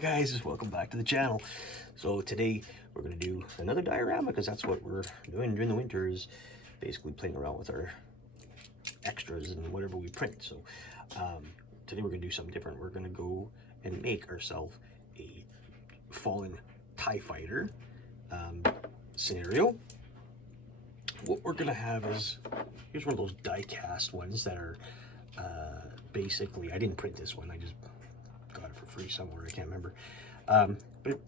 guys, welcome back to the channel. So today we're going to do another diorama because that's what we're doing during the winter, is basically playing around with our extras and whatever we print. So today we're going to do something different. We're going to go and make ourselves a fallen TIE fighter scenario. What we're going to have is, here's one of those die cast ones that are basically, I didn't print this one, I just got it for free somewhere, I can't remember, but it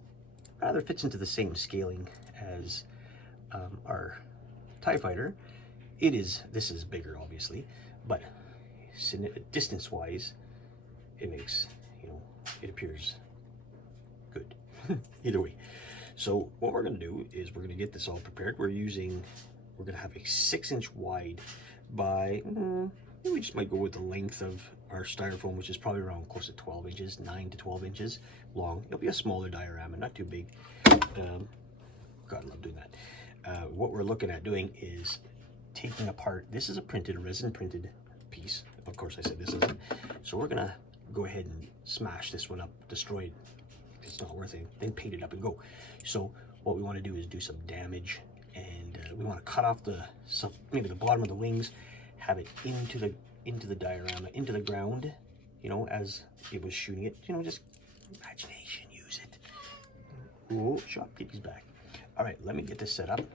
rather fits into the same scaling as our TIE fighter. This is bigger obviously, but distance wise it makes, it appears good either way. So what we're going to do is we're going to get this all prepared. We're going to have a 6-inch wide by we just might go with the length of our styrofoam, which is probably around close to 12 inches, 9 to 12 inches long. It'll be a smaller diorama, not too big. God, I love doing that. What we're looking at doing is taking apart, this is a resin printed piece. Of course, I said this isn't. So we're gonna go ahead and smash this one up, destroy it. It's not worth it. Then paint it up and go. So what we want to do is do some damage, and we want to cut off maybe the bottom of the wings, have it into the diorama, into the ground, as it was shooting it. Just imagination, use it. Oh, shop kitty's back. All right, let me get this set up and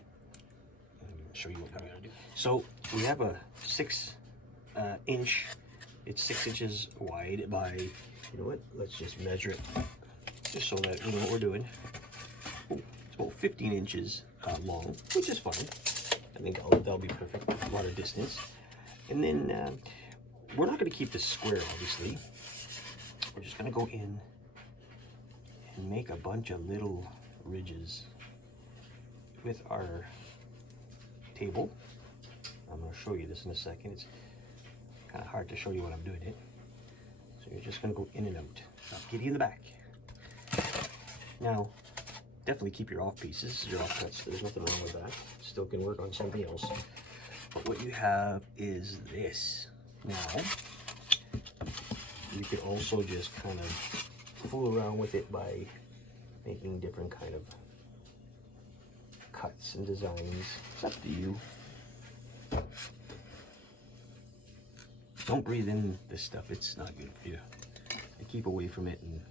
show you what I'm gonna do. So we have a 6-inch. It's 6 inches wide by, let's just measure it just so that we know what we're doing. Oh, it's about 15 inches long, which is fine. I think that'll be perfect. A lot of distance. And then we're not going to keep this square, obviously. We're just going to go in and make a bunch of little ridges with our table. I'm going to show you this in a second. It's kind of hard to show you when I'm doing it. So you're just going to go in and out. Now, kitty in the back. Now, definitely keep your off pieces, your off cuts. There's nothing wrong with that. Still can work on something else. But what you have is this. Now, you could also just kind of fool around with it by making different kind of cuts and designs. It's up to you. Don't breathe in this stuff. It's not good for you. I keep away from it, and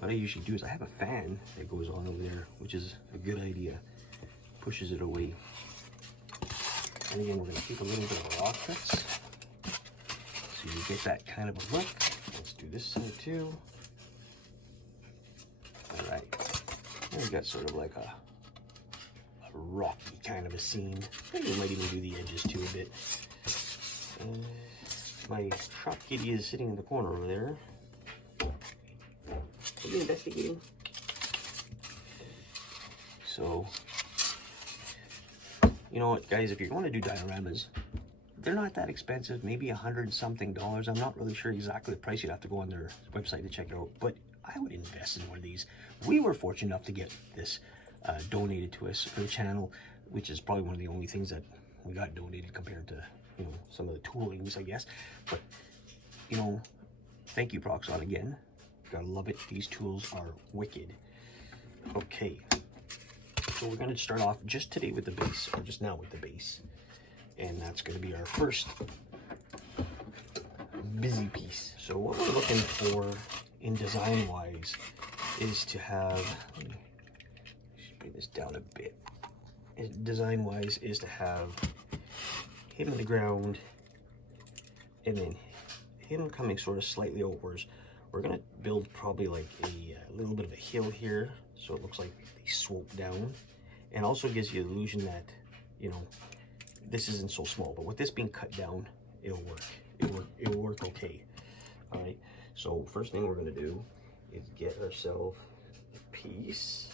what I usually do is I have a fan that goes on over there, which is a good idea. Pushes it away. And again, we're going to keep a little bit of our offcuts, so you get that kind of a look. Let's do this side too. All right. And we got sort of like a rocky kind of a scene. Maybe we might even do the edges too a bit. My shop kitty is sitting in the corner over there. Are you investigating? So, you know what, guys, if you're going to do dioramas, they're not that expensive, maybe $100-something. I'm not really sure exactly the price. You'd have to go on their website to check it out, but I would invest in one of these. We were fortunate enough to get this donated to us for the channel, which is probably one of the only things that we got donated compared to, some of the toolings, I guess. But, thank you, Proxon, again. Gotta love it. These tools are wicked. Okay. So we're going to start off just today with the base, or just now with the base. And that's going to be our first busy piece. So what we're looking for in design-wise is to have, let me bring this down a bit. Design-wise is to have him in the ground, and then him coming sort of slightly outwards. We're going to build probably like a little bit of a hill here, so it looks like they swope down. And also gives you the illusion that, this isn't so small. But with this being cut down, it'll work. It'll work okay. All right. So first thing we're going to do is get ourselves a piece.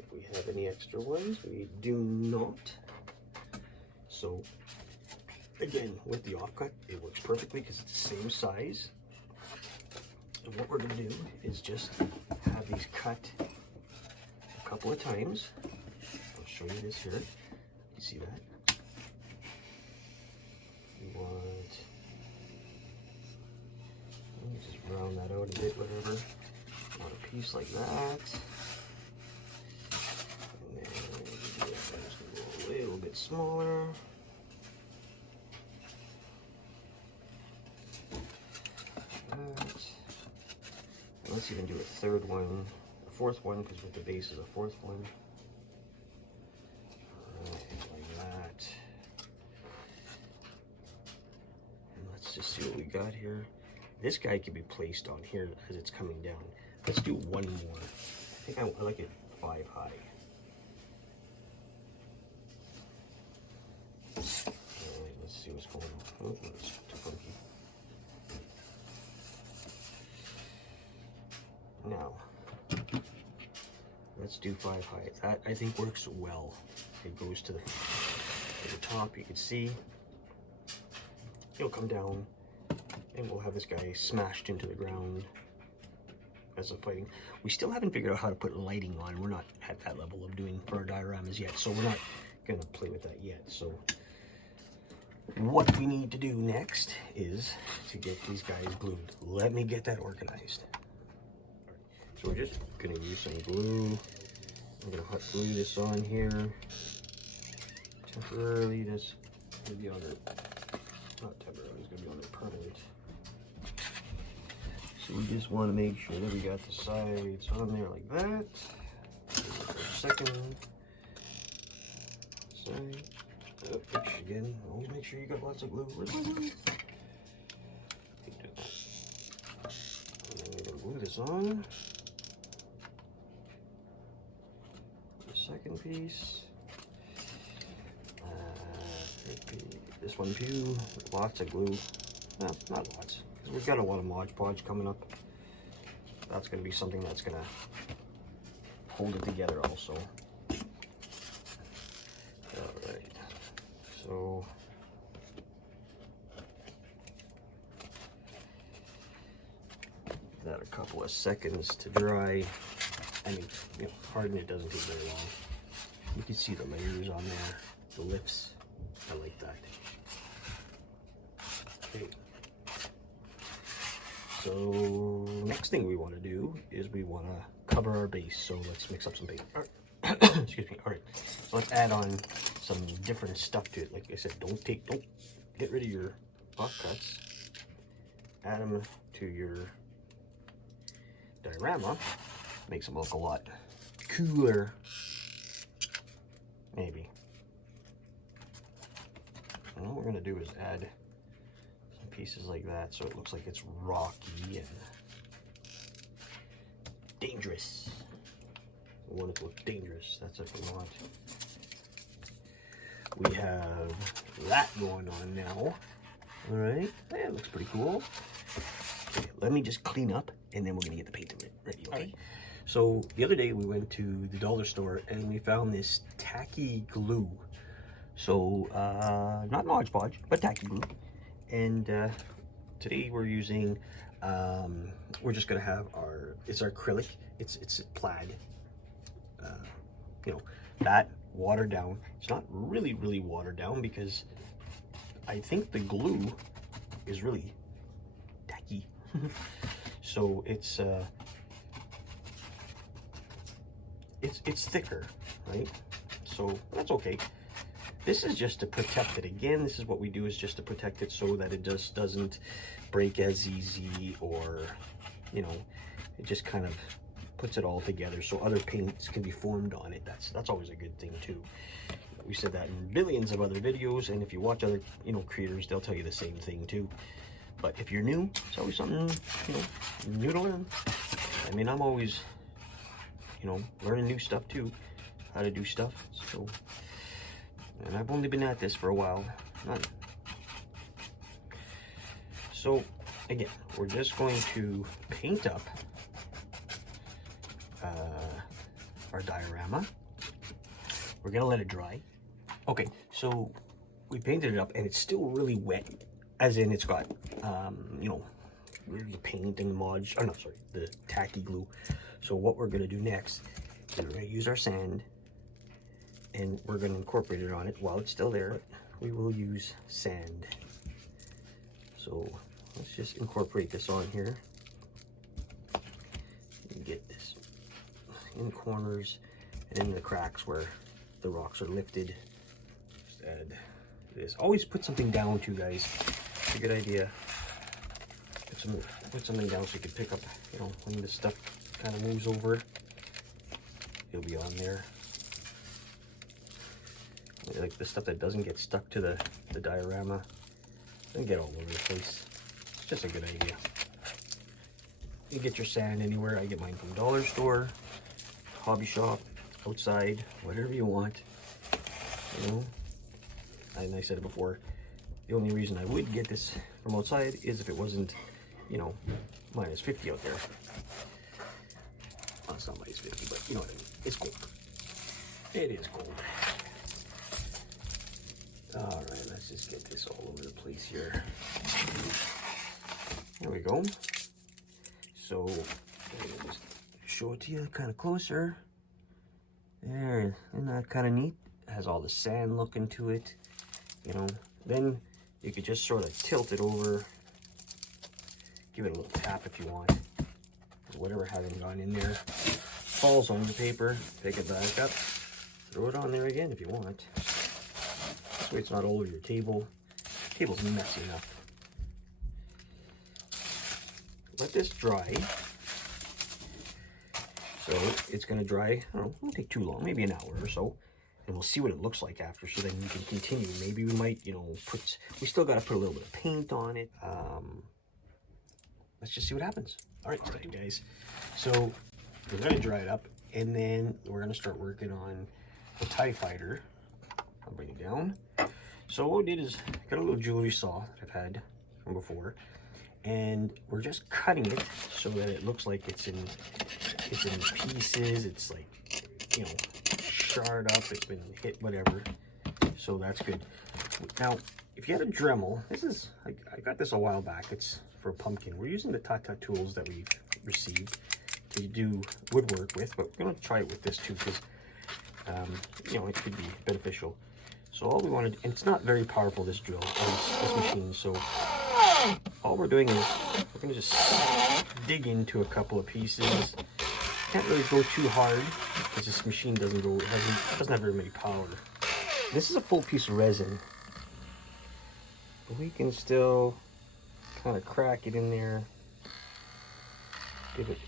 If we have any extra ones, we do not. So again, with the offcut, it works perfectly because it's the same size. And what we're going to do is just have these cut a couple of times. I'll show you this here. You see that? We want, let me just round that out a bit, whatever. piece like that. And then yeah, that's gonna go a little bit smaller. Let's even do a third one, a fourth one, because with the base is a fourth one. Like that. And let's just see what we got here. This guy can be placed on here as it's coming down. Let's do one more. I think I like it 5 high. Alright, let's see what's going on. Oh, that's too funky. Now, let's do 5 high. That I think works well. It goes to the top. You can see it'll come down, and we'll have this guy smashed into the ground as a fighting. We still haven't figured out how to put lighting on. We're not at that level of doing for our dioramas yet, so we're not gonna play with that yet. So what we need to do next is to get these guys glued. Let me get that organized. So we're just gonna use some glue. I'm gonna hot glue this on here temporarily. This will be on it, not temporarily, it's gonna be on it permanent. So we just want to make sure that we got the sides on there like that. Second side. Again, always make sure you got lots of glue. Where's my glue? And then we're gonna glue this on. Second piece, this one too, lots of glue, no, not lots, because we've got a lot of Mod Podge coming up. That's going to be something that's going to hold it together also. Alright, so that a couple of seconds to dry. I mean, you know, harden it doesn't take very long. You can see the layers on there, the lifts. I like that. Okay. So next thing we want to do is we want to cover our base. So let's mix up some paint. Excuse me. All right. So let's add on some different stuff to it. Like I said, don't get rid of your box cuts. Add them to your diorama. Makes them look a lot cooler, maybe. And what we're gonna do is add some pieces like that so it looks like it's rocky and dangerous. We want it to look dangerous, that's what we want. We have that going on now. All right, that looks pretty cool. Okay, let me just clean up and then we're gonna get the paint ready, okay? So the other day we went to the dollar store and we found this tacky glue. So not Mod Podge, but tacky glue. And today we're using, we're just gonna have it's our acrylic. It's plaid. You know, that watered down. It's not really watered down because I think the glue is really tacky. So it's thicker, right? So that's okay. This is just to protect it. Again, this is what we do, is just to protect it so that it just doesn't break as easy, or, you know, it just kind of puts it all together so other paints can be formed on it. That's always a good thing too. We said that in billions of other videos, and if you watch other, you know, creators, they'll tell you the same thing too. But if you're new, it's always something, you know, new to learn. I mean, I'm always, you know, learning new stuff too, how to do stuff. So, and I've only been at this for a while. So again, we're just going to paint up our diorama. We're gonna let it dry. Okay, so we painted it up and it's still really wet, as in it's got, you know, the paint and the tacky glue. So what we're gonna do next is we're gonna use our sand and we're gonna incorporate it on it while it's still there. We will use sand. So let's just incorporate this on here. Get this in the corners and in the cracks where the rocks are lifted. Just add this. Always put something down too, guys. It's a good idea. Put something down so you can pick up, you know, when this stuff kind of moves over, it'll be on there. Like the stuff that doesn't get stuck to the diorama, doesn't get all over the place. It's just a good idea. You get your sand anywhere. I get mine from dollar store, hobby shop, outside, whatever you want. You know, and I said it before, the only reason I would get this from outside is if it wasn't, you know, minus 50 out there. Well, it's not minus 50, but you know what I mean. It's cold. It is cold. All right, let's just get this all over the place here. There we go. So, let me just show it to you kind of closer. There, isn't that kind of neat? It has all the sand looking to it, you know. Then you could just sort of tilt it over, give it a little tap if you want. Whatever hasn't gone in there falls on the paper, pick it back up, throw it on there again if you want. This way it's not all over your table. The table's messy enough. Let this dry. So it's going to dry, I don't know, it won't take too long, maybe an hour or so. And we'll see what it looks like after, so then we can continue. Maybe we might, you know, we still got to put a little bit of paint on it. Let's just see what happens. All right, guys. So we're going to dry it up, and then we're going to start working on the TIE Fighter. I'll bring it down. So what we did is got a little jewelry saw that I've had from before, and we're just cutting it so that it looks like it's in pieces. It's like, you know, charred up, it's been hit, whatever. So that's good. Now, if you had a Dremel, I got this a while back. It's for a pumpkin. We're using the Tata tools that we've received to do woodwork with, but we're going to try it with this too, because you know, it could be beneficial. So all we wanted, and it's not very powerful, this drill, this machine, so all we're doing is we're going to just dig into a couple of pieces. Can't really go too hard because this machine doesn't have very many power. This is a full piece of resin, but we can still kind of crack it in there, give it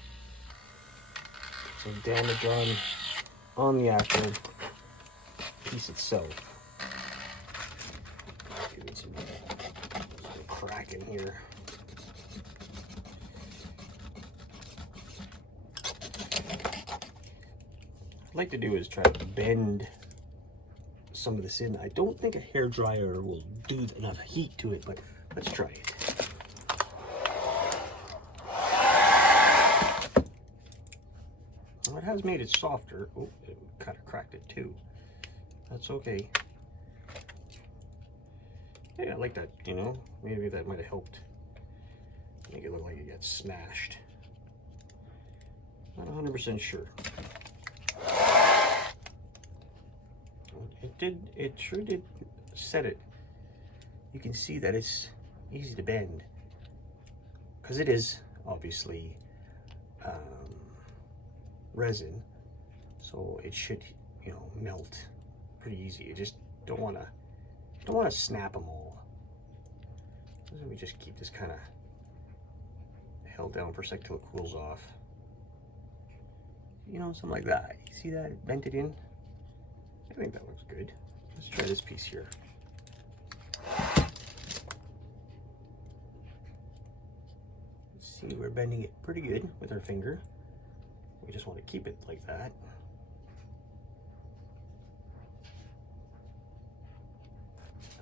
some damage on the actual piece itself. Give it some crack in here. I'd like to do is try to bend some of this in. I don't think a hairdryer will do enough heat to it, but let's try it. Well, it has made it softer. Oh, it kind of cracked it too. That's okay. Yeah, I like that, you know. Maybe that might have helped make it look like it got smashed. Not 100% sure. It sure did set it. You can see that it's easy to bend, because it is obviously resin, so it should, you know, melt pretty easy. You just don't want to snap them all. So let me just keep this kind of held down for a sec till it cools off. You know, something like that. You see that? It bent it in. I think that looks good. Let's try this piece here. See, we're bending it pretty good with our finger. We just want to keep it like that.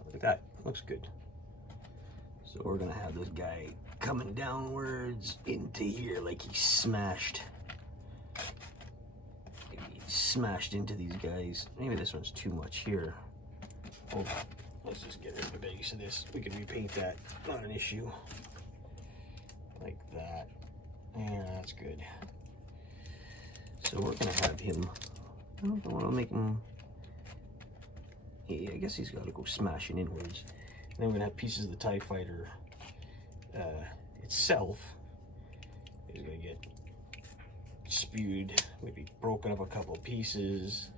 Look at that, looks good. So we're gonna have this guy coming downwards into here like he smashed. Smashed into these guys. Maybe this one's too much here. Oh, let's just get rid of the base of this. We can repaint that, not an issue. Like that. Yeah, that's good. So we're gonna have him, I don't want to make him, yeah, I guess he's got to go smashing inwards. And then we're gonna have pieces of the TIE Fighter itself is gonna get spewed, maybe broken up a couple pieces,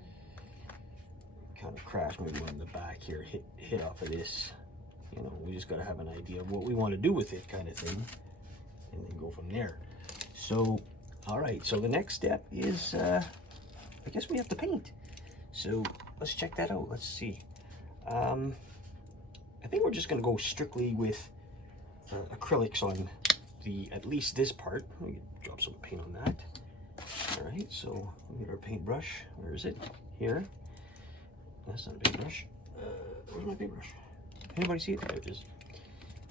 kind of crashed maybe one in the back here, hit off of this. You know, we just got to have an idea of what we want to do with it, kind of thing, and then go from there. So, all right, so the next step is, I guess we have to paint. So let's check that out. Let's see. I think we're just going to go strictly with acrylics on at least this part. Let me drop some paint on that. All right, so we get our paintbrush. Where is it? Here. That's not a paintbrush. Where's my paintbrush? Anybody see it? There it is.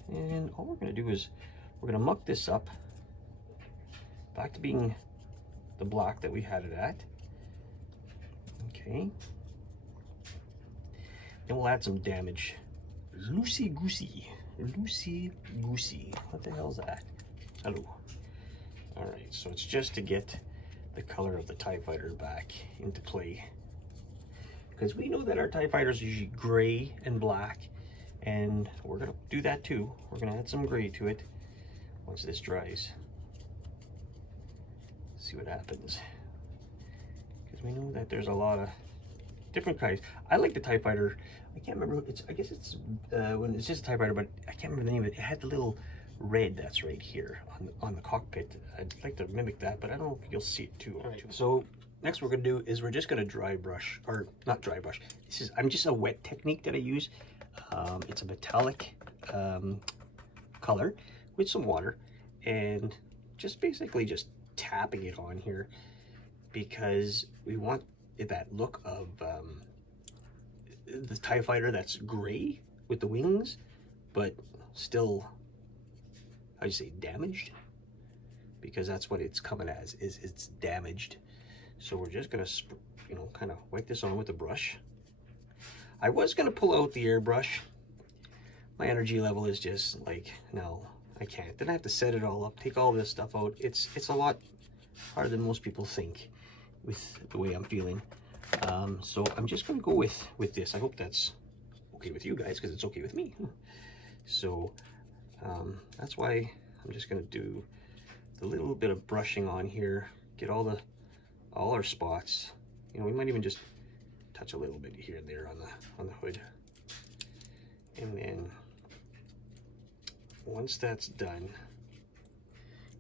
And all we're going to do is we're going to muck this up back to being the black that we had it at. Okay. Then we'll add some damage. Loosey goosey. Loosey goosey. What the hell is that? Hello. All right, so it's just to get the color of the TIE Fighter back into play. Because we know that our TIE Fighters are usually gray and black, and we're gonna do that too. We're gonna add some gray to it once this dries. See what happens. Because we know that there's a lot of different kinds. I like the TIE Fighter. I can't remember. I guess it's when it's just a TIE Fighter, but I can't remember the name of it. It had the little red that's right here on the cockpit. I'd like to mimic that, but I don't know if you'll see it too. All right. So next we're gonna do is we're just gonna dry brush, or not dry brush. I'm just a wet technique that I use. It's a metallic color with some water, and just basically just tapping it on here because we want that look of the TIE Fighter that's gray with the wings, but still, how'd you say, damaged? Because that's what it's coming as, is it's damaged. So we're just gonna, you know, kind of wipe this on with a brush. I was gonna pull out the airbrush. My energy level is just like, no, I can't. Then I have to set it all up, take all this stuff out. It's a lot harder than most people think with the way I'm feeling. So I'm just gonna go with this. I hope that's okay with you guys, because it's okay with me. So that's why I'm just gonna do a little bit of brushing on here, get all our spots. You know, we might even just touch a little bit here and there on the hood. And then once that's done,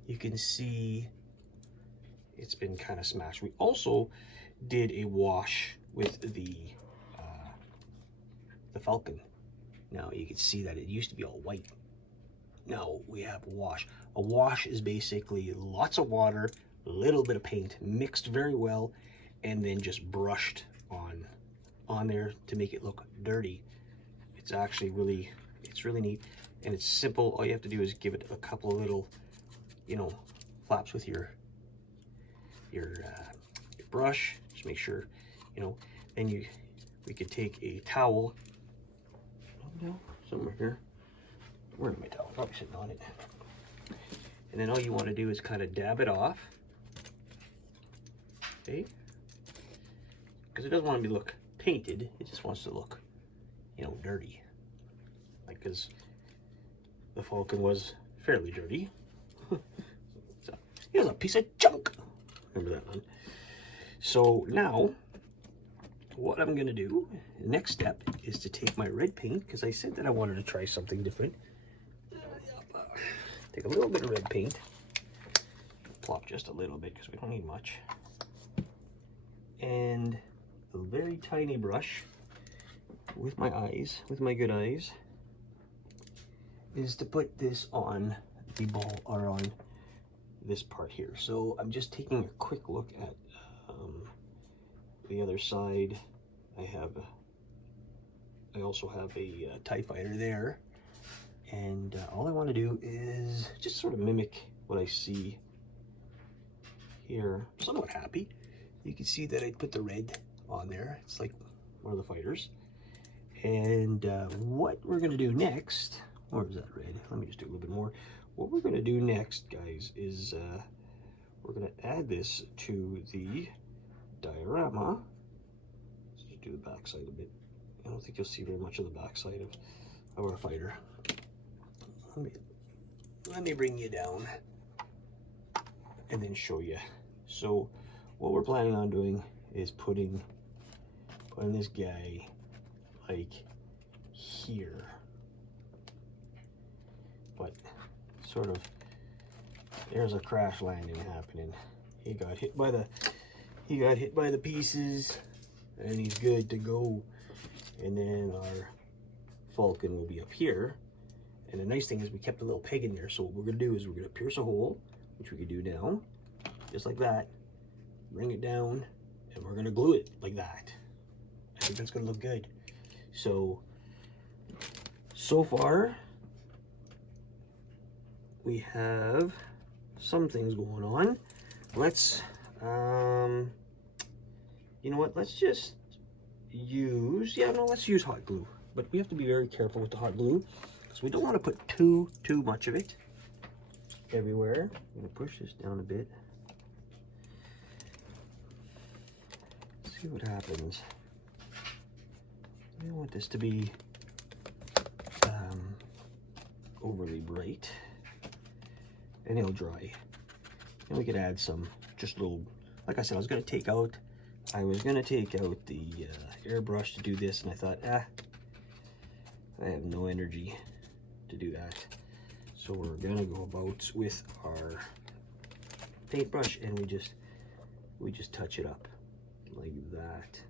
you can see it's been kind of smashed. We also did a wash with the Falcon. Now you can see that it used to be all white. Now we have a wash. A wash is basically lots of water, a little bit of paint mixed very well, and then just brushed on there to make it look dirty. It's actually really neat, and it's simple. All you have to do is give it a couple of little, you know, flaps with your brush. Just make sure, you know. Then we could take a towel. Somewhere here. Where's my towel? Probably sitting on it. And then all you want to do is kind of dab it off. Okay? Because it doesn't want to look painted. It just wants to look, you know, dirty. Like, because the Falcon was fairly dirty. So, here's a piece of junk. Remember that one? So now, what I'm going to do, the next step, is to take my red paint, because I said that I wanted to try something different. Take a little bit of red paint, plop just a little bit because we don't need much, and a very tiny brush with my eyes, with my good eyes, is to put this on the ball, or on this part here. So I'm just taking a quick look at the other side. I also have a TIE Fighter there, and all I want to do is just sort of mimic what I see here. I'm somewhat happy. You can see that I put the red on there. It's like one of the fighters. And what we're going to do next, or is that red? Let me just do a little bit more. What we're going to do next, guys, is we're going to add this to the diorama. Let's just do the back side a bit. I don't think you'll see very much of the back side of our fighter. Let me bring you down and then show you So what we're planning on doing is putting this guy like here, but sort of there's a crash landing happening. He got hit by the pieces, and he's good to go. And then our Falcon will be up here. And the nice thing is we kept a little peg in there. So what we're gonna do is we're gonna pierce a hole, which we could do now, just like that. Bring it down, and we're gonna glue it like that. I think that's gonna look good. So far, we have some things going on. Let's, you know what? Let's just use, let's use hot glue. But we have to be very careful with the hot glue, because we don't want to put too much of it everywhere. I'm gonna push this down a bit. See what happens. I don't want this to be overly bright, and it'll dry. And we could add some, just little, like I said, I was gonna take out the airbrush to do this, and I thought, I have no energy to do that. So we're gonna go about with our paintbrush, and we just touch it up like that.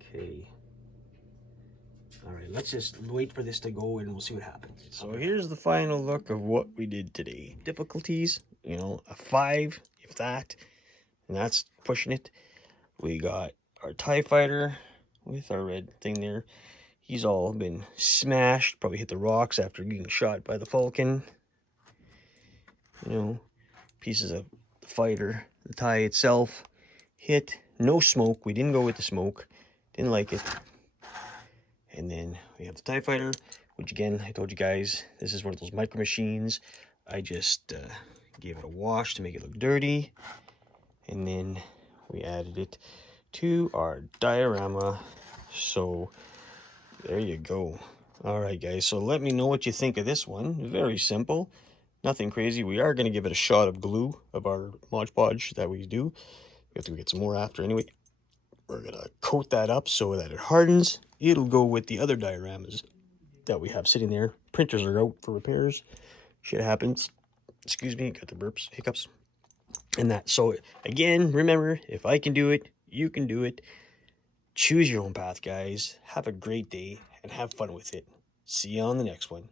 Okay. All right, let's just wait for this to go and we'll see what happens. So here's the final look of what we did today. Difficulties, a 5, if that, and that's pushing it. We got our TIE fighter with our red thing there. He's all been smashed, probably hit the rocks after getting shot by the Falcon. Pieces of the fighter, the TIE itself, hit. No smoke. We didn't go with the smoke. Didn't like it. And then we have the TIE fighter, which again, I told you guys, this is one of those micro machines. I just gave it a wash to make it look dirty. And then we added it to our diorama. So there you go. All right, guys. So let me know what you think of this one. Very simple. Nothing crazy. We are going to give it a shot of glue of our Mod Podge that we do. We have to get some more after anyway. We're going to coat that up so that it hardens. It'll go with the other dioramas that we have sitting there. Printers are out for repairs. Shit happens. Excuse me, got the burps, hiccups, and that. So again, remember, if I can do it, you can do it. Choose your own path, guys. Have a great day and have fun with it. See you on the next one.